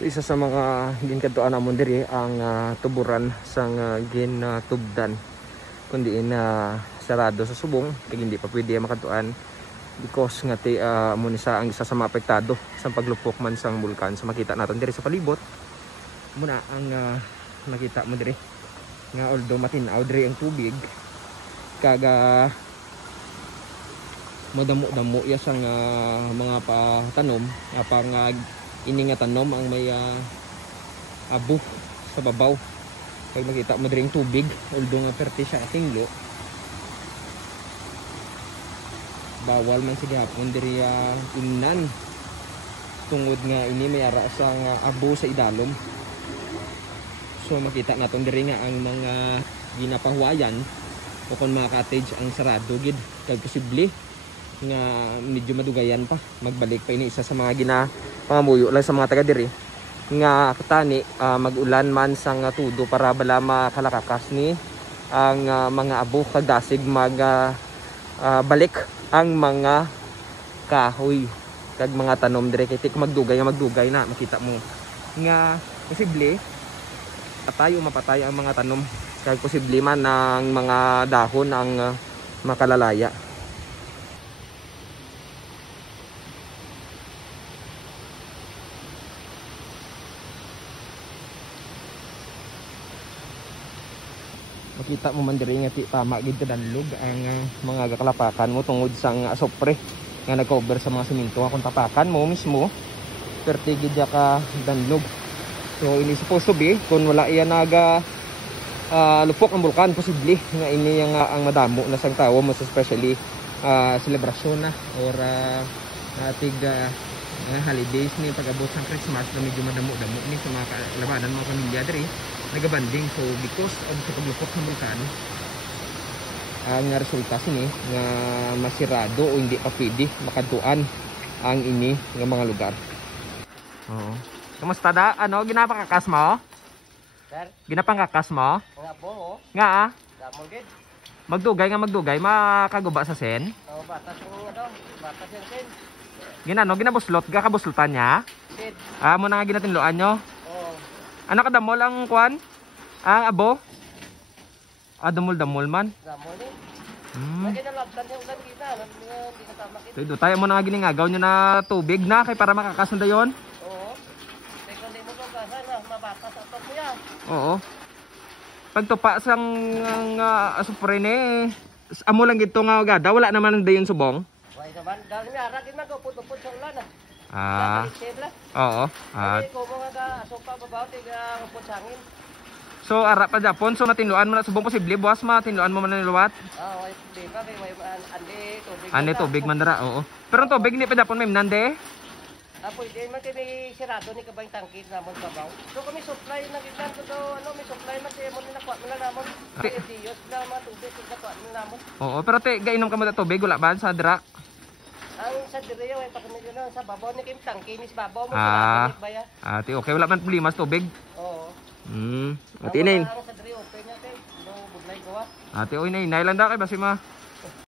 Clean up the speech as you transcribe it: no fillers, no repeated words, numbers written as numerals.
So isa sa mga ginkaduan namon diri ang tuburan sang ginatubdan kundi sarado sa subong kay hindi pa pwede makatuan because nga ti mo ni sa ang isa sa mga apektado sa paglupok man sang bulkan. So makita natin diri sa palibot muna ang nakita mo diri nga although matinaw diri ang tubig kaga madamo-damo ya sang mga patanom apang ini nga tanom ang may abo sa babaw. Kaya makita mo diri ang tubig although nga perti siya tinglo bawal man sige hapon diri imnan tungod nga ini may ara sang abo sa idalom. So makita naton diri nga ang mga ginapahuayan o kung mga cottage ang sarado gid kay posible nga medyo madugayan pa magbalik pa ini isa sa mga ginapangamuyo lang sa mga taga diri nga katani magulan man sang tudo para bala makalakakas ni ang mga abo kagdasig balik ang mga kahoy kag mga tanom dire kay tik magdugay na makita mo nga posible mapatay ang mga tanom kay posible man ang mga dahon ang makalalaya. Makita mo man diri nga tama gid kadanlog ang mga kalapakan mo tungod sang asopre nga nag-cover sa mga semento kung tapakan mo mismo perti gid ka danlog. So ini supposed to be kung wala iya naga lupok ang bulkan posible nga ini ang madamo na sang tawo mo especially celebration na or holidays ni pag-abot ng Christmas na medyo madamo-damo ni sa mga labanan mga pamilya diri nagabanding. So because of sa paglupok ng bulkan ang resulta sini nga masirado o hindi pa pwede makaduan ang ini nga mga lugar. Oo. Kumusta da? Ano ginapakakas mo? Sir? Ginapangkakas mo? Nga po. Nga magdugay makaguba sa sen? Oo, batas yung batas yung sen. Ginano, ginabuslot, gakabuslutan niya? Sid. Muna nga ginatinloan nyo? Oo. Ano kadamol ang kwan? Ang abo? Damol man? Damol eh. Lagi na labtan yung ulan kita, hindi kasama kita. So, tayo muna nga giningagaw nyo na tubig na, kay para makakasanda yon? Oo. Teka, hindi mo kong kasa na, mabatas at top yan. Oo. Pagtupa sang asupre ni, amo lang gito nga gada, wala naman ang dayon subong? Dahil nga, ragin na upod-upod sa ulan Oo. Kung mga asopa babaw, tiga upod sa hangin. So, ara pa Japon, so matinluan mo na subong posible, buwas matinluan mo man na niluwat? Oo, hindi pa, may tubig. Andi, tubig man dara, oo. Pero ang tubig, hindi pa Japon, may nande? Pwede, may sirado ni kabayang tangkid namon babaw. So, kami supply na gitan ko may supply man siya mo ninakuha mo lang namon. Diyos na mga tubig, nakuha mo namon. Oo, pero gainom ka mo na tubig, wala ba sa dra? Ang sa diriyo ay pakamit yun sa babaw ni Kim Tangkinis babaw mo sa baya. Ati okay wala man problema sa tubig. Oo. Ati nay. Ang sa diriyo open natin. Do buglay gawa. Ati oy nay lang da kay basi ma.